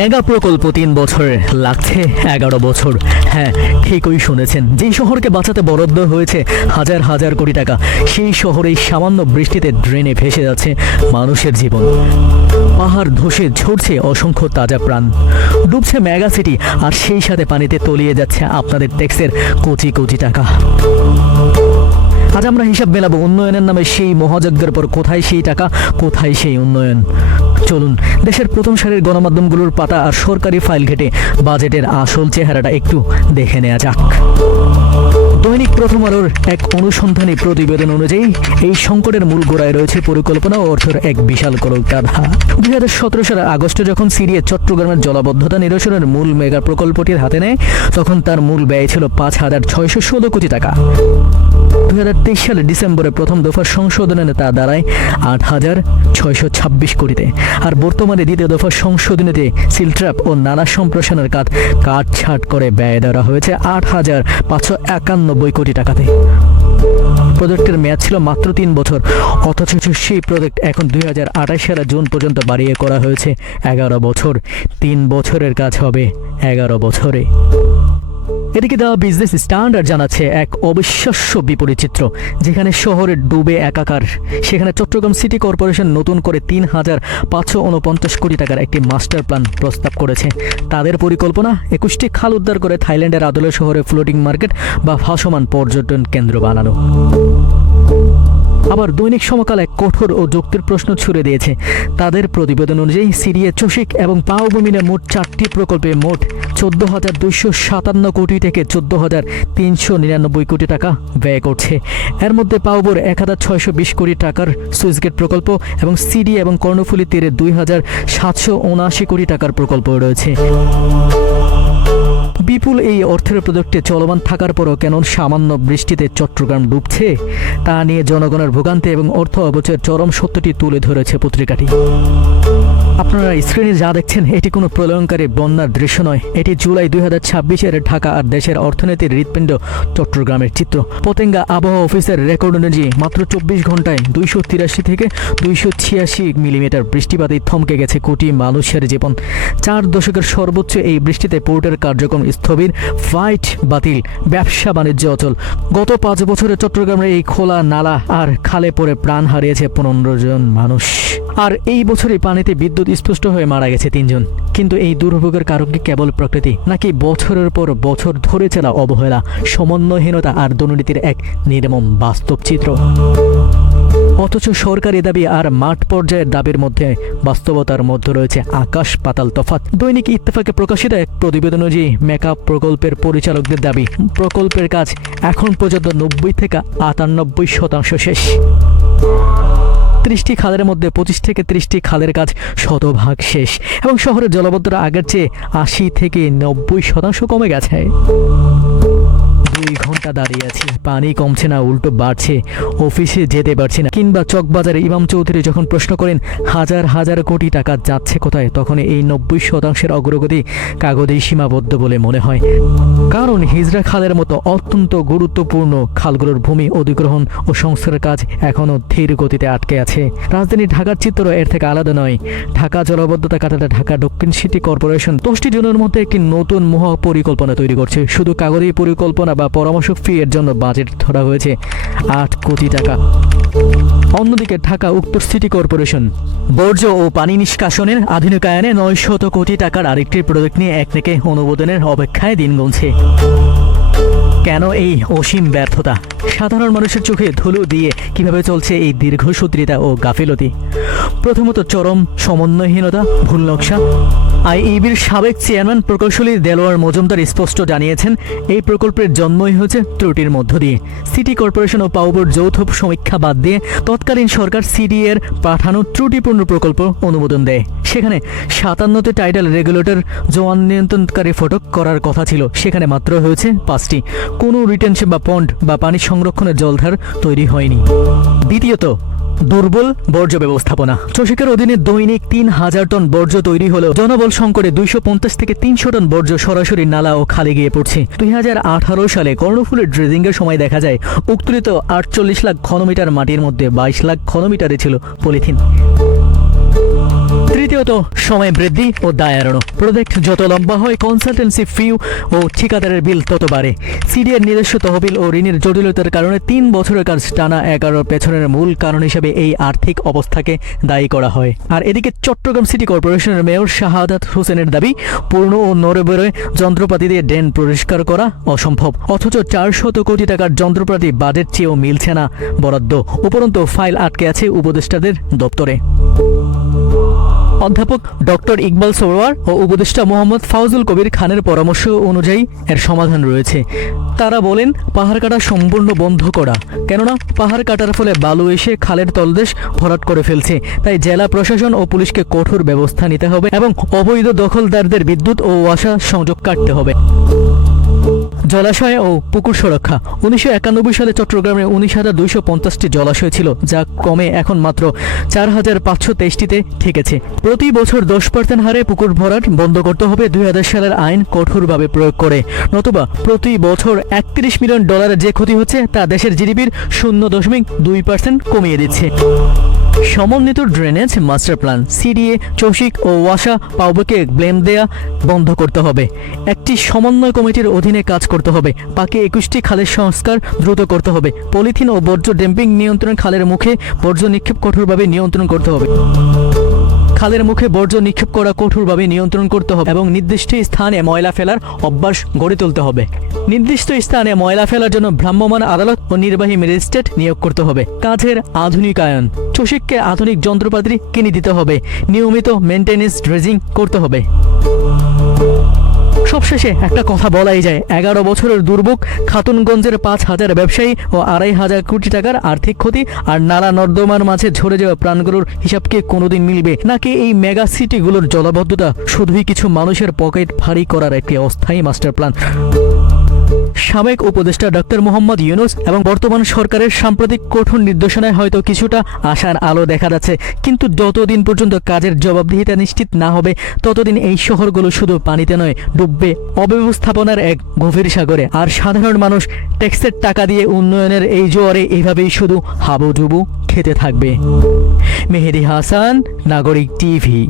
Mega প্রকল্প 3 বছরে লাগছে 11 বছর। হ্যাঁ, ঠিকই শুনেছেন, যেই শহরকে বাঁচাতে বরাদ্দ হয়েছে হাজার হাজার কোটি টাকা, সেই শহরেই সামান্য বৃষ্টিতে ড্রেনে ভেসে যাচ্ছে মানুষের জীবন। পাহাড় ধসে ঝরছে অসংখ্য তাজা প্রাণ, ডুবছে মেগা সিটি, আর সেই সাথে পানিতে তলিয়ে যাচ্ছে আপনাদের ট্যাক্সের কোটি কোটি টাকা। আজ আমরা হিসাব মেলাবো উন্নয়নের নামে সেই মহাযজ্ঞের পর কোথায় সেই টাকা, কোথায় সেই উন্নয়ন। চলুন দেশের প্রথম সারির গণমাধ্যমগুলোর পাতা আর সরকারি ফাইল ঘেটে বাজেটের আসল চেহারাটা একটু দেখে নেওয়া যাক। দৈনিক প্রথম আলোর এক অনুসন্ধানী প্রতিবেদন অনুযায়ী এই সংকটের মূল গোড়ায় রয়েছে পরিকল্পনা ও অর্থের এক বিশাল কলকারখানা। 2017 সালের আগস্টে যখন সিরিয়া চট্টগ্রামের জলাবদ্ধতা নিরসনের মূল মেগা প্রকল্পটির হাতে নেয়, তখন তার মূল ব্যয় ছিল 5,616 কোটি টাকা। 2023 সালে ডিসেম্বরে প্রথম দফার সংশোধনে তা দাঁড়ায় 8,626 কোটিতে। আর বর্তমানে দ্বিতীয় দফার সংশোধনীতে সিলট্র্যাপ ও নালা সম্প্রসারণের কাটছাট করে ব্যয় দেওয়া হয়েছে 8,591 কোটি টাকাতে। প্রজেক্টের মেয়াদ ছিল মাত্র 3 বছর, অথচ সেই প্রজেক্ট এখন 2028 সালের জুন পর্যন্ত বাড়িয়ে করা হয়েছে 11 বছর। 3 বছরের কাজ হবে 11 বছরে। এদিকে দ্য বিজনেস স্ট্যান্ডার্ড জানাচ্ছে এক অবিশ্বাস্য বিপরীত চিত্র। যেখানে শহরে ডুবে একাকার, সেখানে চট্টগ্রাম সিটি কর্পোরেশন নতুন করে 3,549 কোটি টাকার একটি মাস্টার প্ল্যান প্রস্তাব করেছে। তাদের পরিকল্পনা 21টি খাল উদ্ধার করে থাইল্যান্ডের আদলে শহরে ফ্লোটিং মার্কেট বা ভাসমান পর্যটন কেন্দ্র বানানো। আবার দৈনিক সমকাল এক কঠোর ও যুক্তির প্রশ্ন ছুড়ে দিয়েছে। তাদের প্রতিবেদন অনুযায়ী সিরিয়া, চসিক এবং পাওবমিনে মোট 4টি প্রকল্পে মোট 14,257 কোটি থেকে 14,399 কোটি টাকা ব্যয় করছে। এর মধ্যে পাওবর 1,620 কোটি টাকার সুইচগেট প্রকল্প এবং সিডি এবং কর্ণফুলী তীরে 2,779 কোটি টাকার প্রকল্প রয়েছে। বিপুল এই অর্থের প্রজেক্টে চলমান থাকার পরও কেন সামান্য বৃষ্টিতে চট্টগ্রাম ডুবছে, তা নিয়ে জনগণের ভোগান্তি এবং অর্থ অপচয়ের চরম সত্যটি তুলে ধরেছে পত্রিকাটি। আপনারা স্ক্রিনে যা দেখছেন, এটি কোনো প্রলয়ঙ্কারী বন্যার দৃশ্য নয়। এটি জুলাই 2026-এর ঢাকা আর দেশের অর্থনীতির হৃৎপিণ্ড চট্টগ্রামের চিত্র। পতেঙ্গা আবহাওয়া অফিসের রেকর্ড অনুযায়ী মাত্র 24 ঘন্টায় 283 থেকে 286 মিলিমিটার বৃষ্টিপাতেই থমকে গেছে কোটি মানুষের জীবন। 4 দশকের সর্বোচ্চ এই বৃষ্টিতে পোর্টের কার্যক্রম স্থবির, ফ্লাইট বাতিল, ব্যবসা বাণিজ্য অচল। গত 5 বছরে চট্টগ্রামের এই খোলা নালা আর খালে পড়ে প্রাণ হারিয়েছে 15 জন মানুষ। আর এই বছরই পানিতে বিদ্যুৎ স্পষ্ট হয়ে মারা গেছে 3 জন। কিন্তু এই দুর্ভোগের কারণ কি কেবল প্রকৃতি, নাকি বছরের পর বছর ধরে চলা অবহেলা, সমন্বয়হীনতা আর দুর্নীতির এক নির্মম বাস্তব চিত্র? অথচ সরকারি দাবি আর মাঠ পর্যায়ের দাবির মধ্যে বাস্তবতার মধ্যে রয়েছে আকাশ পাতাল তফাৎ। দৈনিক ইত্তেফাকে প্রকাশিত এক প্রতিবেদন অনুযায়ী মেকআপ প্রকল্পের পরিচালকদের দাবি, প্রকল্পের কাজ এখন পর্যন্ত 90 থেকে 98% শেষ। 30টি খালের মধ্যে 25 থেকে 30টি খালের কাজ শতভাগ শেষ এবং শহরের জলাবদ্ধতা আগের চেয়ে 80 থেকে 90% কমে গেছে। 2 ঘন্টা দাঁড়িয়ে আছি, পানি কমছে না, উল্টো বাড়ছে। অফিসে যেতে পারছি না। কিংবা চকবাজারে ইমাম চৌধুরী যখন প্রশ্ন করেন হাজার হাজার কোটি টাকা যাচ্ছে কোথায়, তখন এই 90% অগ্রগতি কাগজেই সীমাবদ্ধ বলে মনে হয়। কারণ হিজরা খালের মতো অত্যন্ত গুরুত্বপূর্ণ খালগুলোর ভূমি অধিগ্রহণ ও সংস্কারের কাজ এখনও ধীর গতিতে আটকে আছে। রাজধানী ঢাকার চিত্র এর থেকে আলাদা নয়। ঢাকা জলাবদ্ধতা কাটাতে ঢাকা দক্ষিণ সিটি কর্পোরেশন 10টি জনের মধ্যে একটি নতুন মহা পরিকল্পনা তৈরি করছে। শুধু কাগজে পরিকল্পনা বা পরামর্শ ফি এর জন্য বাজেট ধরা হয়েছে 8 কোটি টাকা। অন্যদিকে ঢাকা উত্তর সিটি কর্পোরেশন বর্জ্য ও পানি নিষ্কাশনের আধুনিকায়নে 900 কোটি টাকার আরেকটি প্রজেক্ট নিয়ে একদিকে অনুমোদনের অপেক্ষায় দিন গুনছে। কেন এই অসীম ব্যর্থতা? সাধারণ মানুষের চোখে ধুলো দিয়ে কিভাবে চলছে এই দীর্ঘসূত্রিতা ও গাফিলতি? প্রথমত চরম সমন্বয়হীনতা, ভুল নকশা। আইইবির সাবেক চেয়ারম্যান প্রকৌশলী দেলোয়ার মজুমদার স্পষ্ট জানিয়েছেন, এই প্রকল্পের জন্মই হয়েছে ত্রুটির মধ্য দিয়ে। সিটি কর্পোরেশন ও পাওবর যৌথ সমীক্ষা বাদ দিয়ে তৎকালীন সরকার সিডি এর পাঠানো ত্রুটিপূর্ণ প্রকল্প অনুমোদন দেয়। সেখানে 57টি টাইডাল রেগুলেটর জোয়ান নিয়ন্ত্রণকারী ফটক করার কথা ছিল, সেখানে মাত্র হয়েছে 5টি। কোনো রিটেনশন বা পন্ড বা পানি সংরক্ষণের জলধার তৈরি হয়নি। দ্বিতীয়ত দুর্বল বর্জ্য ব্যবস্থাপনা। চসিকের অধীনে দৈনিক 3,000 টন বর্জ্য তৈরি হলেও জনবল সংকটে 250 থেকে 300 টন বর্জ্য সরাসরি নালা ও খালে গিয়ে পড়ছে। 2018 সালে কর্ণফুলের ড্রেজিংয়ের সময় দেখা যায় উত্তোলিত 48 লাখ ঘনমিটার মাটির মধ্যে 22 লাখ ঘনমিটারে ছিল পলিথিন। তৃতীয় প্রতিনিয়ত সময় বৃদ্ধি ও দায় এড়ানো। প্রজেক্ট যত লম্বা হয় কনসালটেন্সি ফি ও ঠিকাদারের বিল তত বাড়ে। সিডিএর নিজস্ব তহবিল ও ঋণের জটিলতার কারণে 3 বছরের কাজ টানা 11 পেছনের মূল কারণ হিসেবে এই আর্থিক অবস্থাকে দায়ী করা হয়। আর এদিকে চট্টগ্রাম সিটি কর্পোরেশনের মেয়র শাহাদাত হোসেনের দাবি, পূর্ণ ও নড়বড়ে যন্ত্রপাতি দিয়ে ড্রেন পরিষ্কার করা অসম্ভব, অথচ 400 কোটি টাকার যন্ত্রপাতি বাজেট চেয়েও মিলছে না বরাদ্দ। উপরন্তু ফাইল আটকে আছে উপদেষ্টাদের দপ্তরে। অধ্যাপক ডক্টর ইকবাল সরোয়ার ও উপদেষ্টা মোহাম্মদ ফাউজুল কবির খানের পরামর্শ অনুযায়ী এর সমাধান রয়েছে। তারা বলেন, পাহাড় কাটা সম্পূর্ণ বন্ধ করা, কেননা পাহাড় কাটার ফলে বালু এসে খালের তলদেশ ভরাট করে ফেলছে। তাই জেলা প্রশাসন ও পুলিশকে কঠোর ব্যবস্থা নিতে হবে এবং অবৈধ দখলদারদের বিদ্যুৎ ও ওয়াসা সংযোগ কাটতে হবে। জলাশয় ও পুকুর সুরক্ষা। 1991 সালে চট্টগ্রামে 19,250টি জলাশয় ছিল, যা কমে এখন মাত্র 4,523টিতে ঠেকেছে। প্রতি বছর 10% হারে পুকুর ভরাট বন্ধ করতে হবে 2000 সালের আইন কঠোরভাবে প্রয়োগ করে, নতুবা প্রতি বছর $31 মিলিয়ন যে ক্ষতি হচ্ছে তা দেশের জিডিপির 0.2% কমিয়ে দিচ্ছে। সমন্বিত ড্রেনেজ মাস্টার প্ল্যান, সিডিএ, চৌশিক ও ওয়াসা পাউবকে ব্লেম দেয়া বন্ধ করতে হবে। একটি সমন্বয় কমিটির অধীনে কাজ করতে হবে। বাকি 21টি খালের সংস্কার দ্রুত করতে হবে। পলিথিন ও বর্জ্য ড্যাম্পিং নিয়ন্ত্রণ, খালের মুখে বর্জ্য নিক্ষেপ কঠোরভাবে নিয়ন্ত্রণ করতে হবে। খালের মুখে বর্জ্য নিক্ষেপ করা কঠোরভাবে নিয়ন্ত্রণ করতে হবে এবং নির্দিষ্ট স্থানে ময়লা ফেলার অভ্যাস গড়ে তুলতে হবে। নির্দিষ্ট স্থানে ময়লা ফেলার জন্য ভ্রাম্যমাণ আদালত ও নির্বাহী ম্যাজিস্ট্রেট নিয়োগ করতে হবে। কাজের আধুনিকায়ন, চৌশিককে আধুনিক যন্ত্রপাতি কিনে দিতে হবে। নিয়মিত মেনটেন্যান্স ড্রেজিং করতে হবে। সবশেষে একটা কথা বলাই যায়, 11 বছরের দুর্ভোগ, খাতুনগঞ্জের 5,000 ব্যবসায়ী ও 2,500 কোটি টাকার আর্থিক ক্ষতি আর নালা নর্দমার মাঝে ঝরে যাওয়া প্রাণগুলোর হিসাব কি কোনোদিন মিলবে? নাকি এই মেগা সিটিগুলোর জলাবদ্ধতা শুধুই কিছু মানুষের পকেট ভারী করার একটি অস্থায়ী মাস্টার প্ল্যান? সাবেক উপদেষ্টা ডক্টর মোহাম্মদ ইউনূস এবং বর্তমান সরকারের সাম্প্রতিক কঠোর নির্দেশনায় হয়তো কিছুটা আশার আলো দেখা যাচ্ছে, কিন্তু যতদিন পর্যন্ত কাজের জবাবদিহিতা নিশ্চিত না হবে ততদিন এই শহরগুলো শুধু পানিতে নয়, ডুববে অব্যবস্থাপনার এক গভীর সাগরে। আর সাধারণ মানুষ ট্যাক্সের টাকা দিয়ে উন্নয়নের এই জোয়ারে এইভাবেই শুধু হাবুডুবু খেতে থাকবে। মেহেদী হাসান, নাগরিক টিভি।